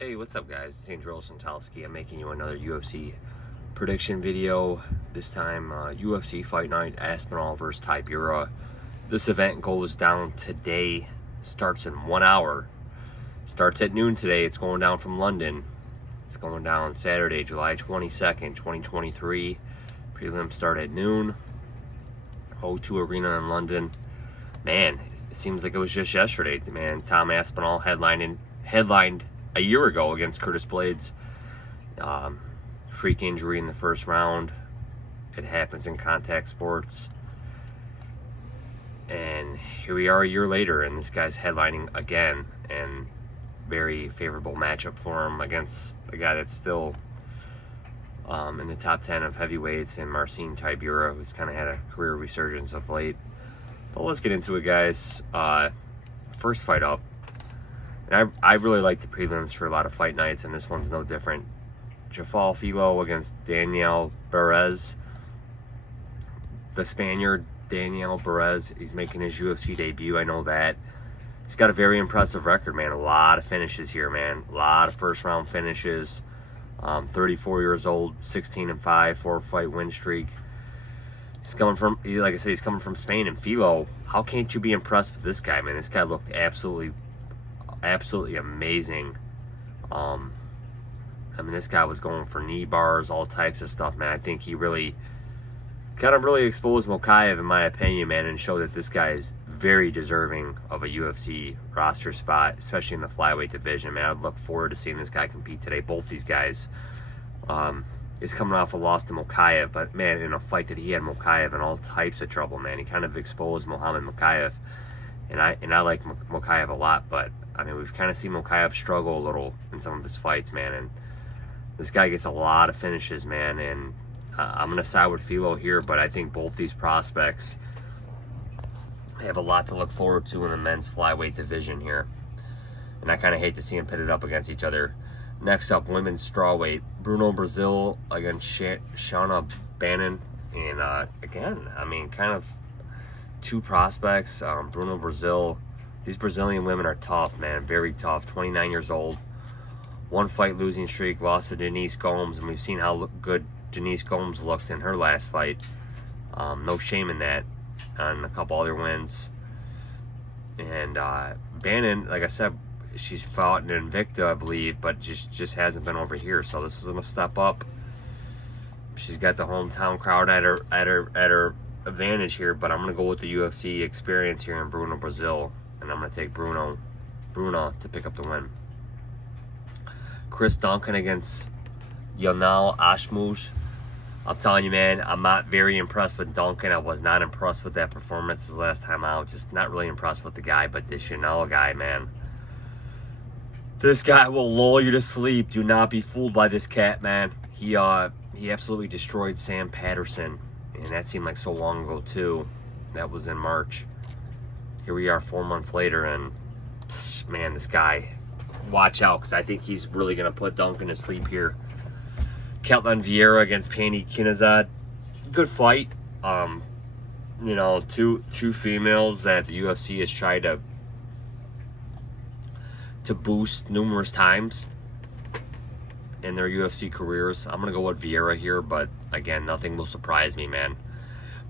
Hey, what's up guys? It's Andrew Santalski. I'm making you another UFC prediction video. This time UFC Fight Night, Aspinall versus Tybura. This event goes down today, starts in 1 hour. Starts at noon today. It's going down from London. It's going down Saturday, July 22nd, 2023. Prelims start at noon. O2 Arena in London. Man, it seems like it was just yesterday. Man, Tom Aspinall headlined a year ago against Curtis Blades. Freak injury in the first round. It happens in contact sports. And here we are a year later, and this guy's headlining again, and very favorable matchup for him against a guy that's still in the top 10 of heavyweights, and Marcin Tybura, who's kind of had a career resurgence of late. But let's get into it, guys. First fight up. And I really like the prelims for a lot of fight nights, and this one's no different. Filho against Daniel Alvarez. The Spaniard, Daniel Alvarez, he's making his UFC debut, I know that. He's got a very impressive record, man. A lot of finishes here, man. A lot of first-round finishes. 34 years old, 16-5, 4-fight win streak. He's coming from, like I said, he's coming from Spain. And Filho, how can't you be impressed with this guy, man? This guy looked absolutely amazing. I mean, this guy was going for knee bars, all types of stuff, man. I think he really exposed Mokaev, in my opinion, man, and showed that this guy is very deserving of a UFC roster spot, especially in the flyweight division, man. I'd look forward to seeing this guy compete today. Both these guys is coming off a loss to Mokaev, but man, in a fight that he had Mokaev in all types of trouble, man. He kind of exposed Muhammad Mokaev, and I like Mokaev a lot, but I mean, we've kind of seen Mokaev struggle a little in some of his fights, man, and this guy gets a lot of finishes, man, and I'm going to side with Filho here, but I think both these prospects have a lot to look forward to in the men's flyweight division here, and I kind of hate to see them pitted up against each other. Next up, women's strawweight, Bruno Brasil against Shauna Bannon, and again, I mean, kind of two prospects. Bruno Brasil, these Brazilian women are tough, man, very tough. 29 years old, one fight losing streak, lost to Denise Gomes, and we've seen how good Denise Gomes looked in her last fight. No shame in that, and a couple other wins. And Bannon, like I said, she's fought in Invicta, I believe, but just hasn't been over here. So this is gonna step up. She's got the hometown crowd at her advantage here, but I'm gonna go with the UFC experience here in Bruno Brasil, and I'm gonna take Bruno to pick up the win. Chris Duncan against Yonel Ashmouz. I'm telling you, man, I'm not very impressed with Duncan. I was not impressed with that performance his last time out. Just not really impressed with the guy, but this Yonel guy, man. This guy will lull you to sleep. Do not be fooled by this cat, man. He absolutely destroyed Sam Patterson, and that seemed like so long ago too. That was in March. Here we are 4 months later, and man, this guy, watch out, because I think he's really going to put Duncan to sleep here. Ketlin Vieira against Pani Kinazad. Good fight. You know, two females that the UFC has tried to boost numerous times in their UFC careers. I'm going to go with Vieira here, but again, nothing will surprise me, man.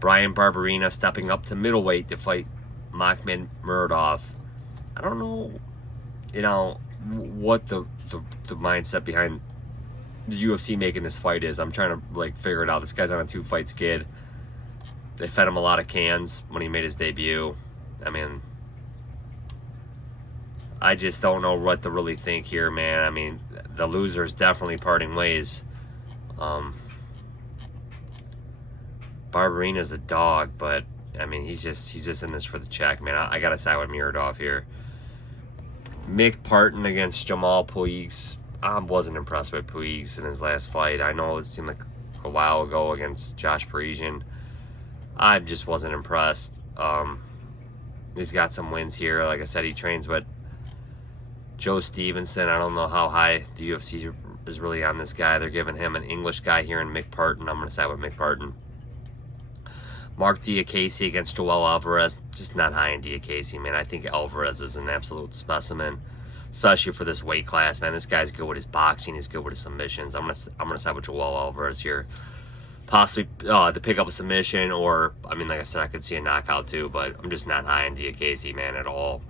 Brian Barberena stepping up to middleweight to fight Makhmud Muradov. I don't know, you know, what the mindset behind the UFC making this fight is. I'm trying to like figure it out. This guy's on a 2-fight skid. They fed him a lot of cans when he made his debut. I mean, I just don't know what to really think here, man. I mean, the loser's definitely parting ways. Barberena's a dog, but I mean, he's just in this for the check, man. I gotta side with Muradov here. Mick Parkin against Jamal Puig. I wasn't impressed with Puig in his last fight. I know it seemed like a while ago against Josh Parisian. I just wasn't impressed. He's got some wins here. Like I said, he trains with Joe Stevenson. I don't know how high the UFC is really on this guy. They're giving him an English guy here in Mick Parkin. I'm going to side with Mick Parkin. Mark Diakase against Joel Alvarez. Just not high in Diakase, man. I think Alvarez is an absolute specimen. especially for this weight class, man. This guy's good with his boxing. He's good with his submissions. I'm gonna side with Joel Alvarez here, possibly to pick up a submission, or I mean, like I said, I could see a knockout too, but I'm just not high on Diakese, man, at all.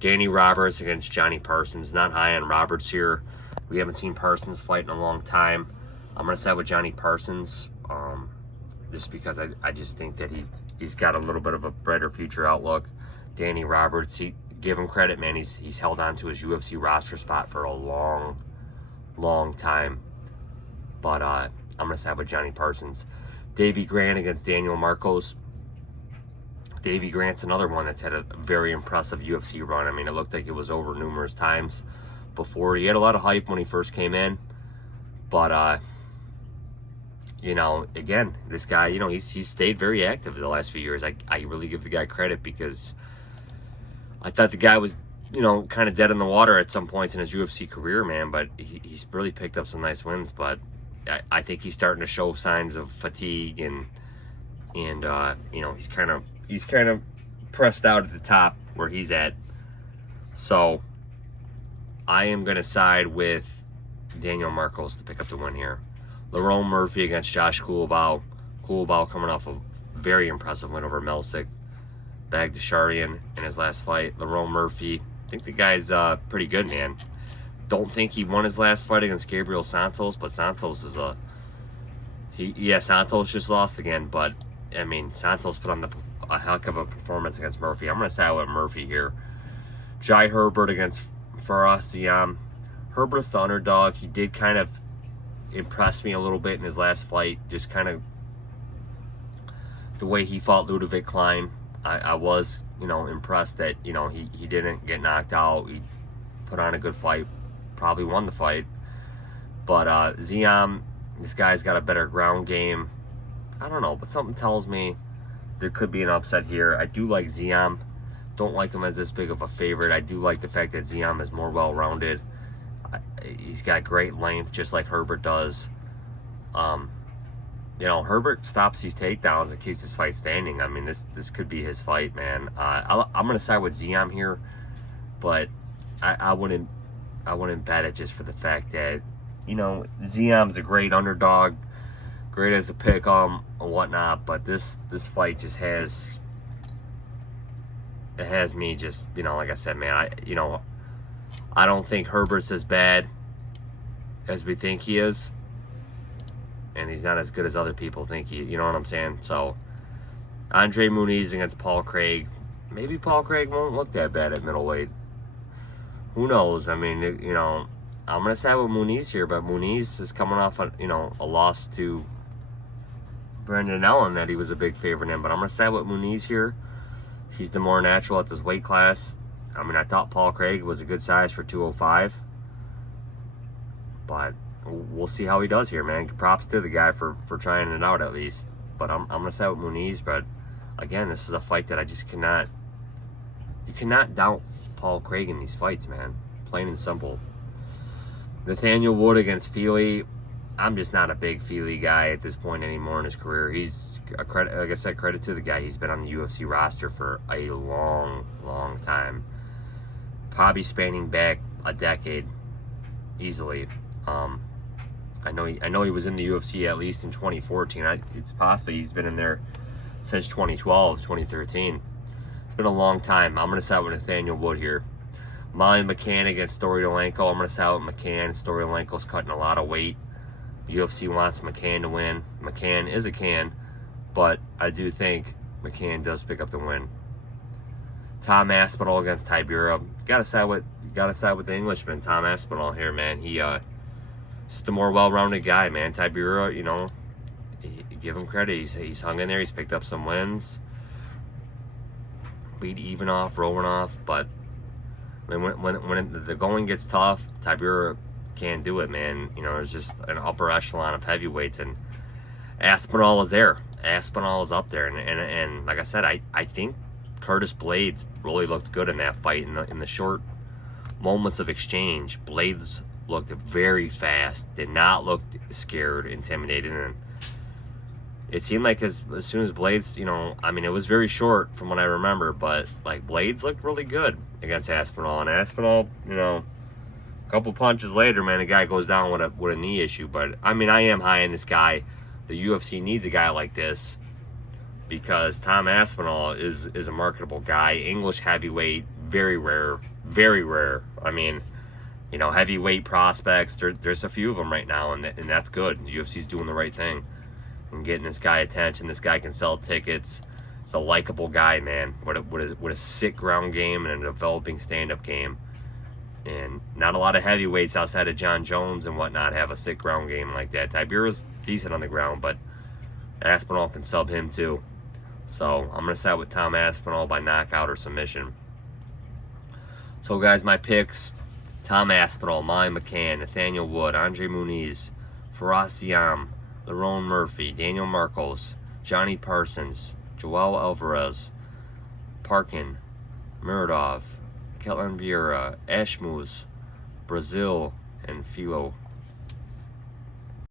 Danny Roberts against Johnny Parsons. Not high on Roberts here. We haven't seen Parsons fight in a long time. I'm gonna side with Johnny Parsons, just because I just think that he's got a little bit of a brighter future outlook. Danny Roberts, give him credit, man. He's held on to his UFC roster spot for a long time. But I'm gonna side with Johnny Parsons. Davey Grant against Daniel Marcos. Davey Grant's another one that's had a very impressive UFC run. I mean, it looked like it was over numerous times before. He had a lot of hype when he first came in, but you know, again, this guy, you know, he's stayed very active the last few years. I really give the guy credit, because I thought the guy was, you know, kind of dead in the water at some points in his UFC career, man, but he's really picked up some nice wins. But I think he's starting to show signs of fatigue, and you know, he's kind of pressed out at the top where he's at. So I am going to side with Daniel Marcos to pick up the win here. Lerone Murphy against Josh Kulabau. Kulabau coming off a very impressive win over Melsick Bagdasharian in his last fight. Lerone Murphy, I think the guy's pretty good, man. Don't think he won his last fight against Gabriel Santos, but Santos is Santos just lost again, but I mean, Santos put on a heck of a performance against Murphy. I'm going to side with Murphy here. Jai Herbert against Farah Ziam. Herbert's the underdog. He did kind of impress me a little bit in his last fight. Just kind of the way he fought Ludovic Klein. I was, you know, impressed that, you know, he didn't get knocked out. He put on a good fight. Probably won the fight. But Ziam, this guy's got a better ground game. I don't know, but something tells me there could be an upset here. I do like Ziam. Don't like him as this big of a favorite. I do like the fact that Ziam is more well-rounded. He's got great length, just like Herbert does. You know, Herbert stops these takedowns and keeps his fight standing. I mean, this could be his fight, man. I'm gonna side with Ziam here, but I wouldn't bet it just for the fact that, you know, Ziam's a great underdog, great as a pick and whatnot. But this fight just has me just, you know, like I said, man, I don't think Herbert's as bad as we think he is, and he's not as good as other people think you know what I'm saying? So Andre Muniz against Paul Craig. Maybe Paul Craig won't look that bad at middleweight. Who knows? I mean, you know, I'm gonna side with Muniz here, but Muniz is coming off a loss to Brendan Allen that he was a big favorite in. But I'm gonna side with Muniz here. He's the more natural at this weight class. I mean, I thought Paul Craig was a good size for 205. But we'll see how he does here, man. Props to the guy for trying it out at least. But I'm going to side with Muniz. But, again, this is a fight that I just cannot... You cannot doubt Paul Craig in these fights, man. Plain and simple. Nathaniel Wood against Filho. I'm just not a big Filho guy at this point anymore in his career. He's a credit, like I said, credit to the guy. He's been on the UFC roster for a long time. Probably spanning back a decade easily. I know he was in the UFC at least in 2014. It's possible he's been in there since 2012, 2013. It's been a long time. I'm going to side with Nathaniel Wood here. Molly McCann against Storiolenko. I'm going to side with McCann. Storiolenko's cutting a lot of weight. UFC wants McCann to win. McCann is a can, but I do think McCann does pick up the win. Tom Aspinall against Tybura. Gotta side with the Englishman, Tom Aspinall here, man. He's just a more well-rounded guy, man. Tybura, you know, give him credit. He's hung in there. He's picked up some wins. Beat Ivanov, Romanov, but when the going gets tough, Tybura can't do it, man. You know, there's just an upper echelon of heavyweights, and Aspinall is there. Aspinall is up there, and like I said, I think Curtis Blades really looked good in that fight. In the short moments of exchange, Blades looked very fast, did not look scared, intimidated, and it seemed like as soon as Blades, you know, I mean, it was very short from what I remember, but like Blades looked really good against Aspinall, and Aspinall, you know, A couple punches later, man, the guy goes down with a knee issue. But I mean, I am high on this guy. The UFC needs a guy like this because Tom Aspinall is a marketable guy. English heavyweight, very rare, very rare. I mean, you know, heavyweight prospects, there's a few of them right now, and that's good. The UFC's doing the right thing and getting this guy attention. This guy can sell tickets. He's a likable guy, man. With a sick ground game and a developing stand-up game. And not a lot of heavyweights outside of John Jones and whatnot have a sick ground game like that. Tybura's decent on the ground, but Aspinall can sub him too. So I'm going to side with Tom Aspinall by knockout or submission. So guys, my picks: Tom Aspinall, McCann, Nathaniel Wood, Andre Muniz, Ziam, Lerone Murphy, Daniel Marcos, Johnny Parsons, Joel Alvarez, Parkin, Muradov, Vieira, Ashmouz, Brasil, and Filho.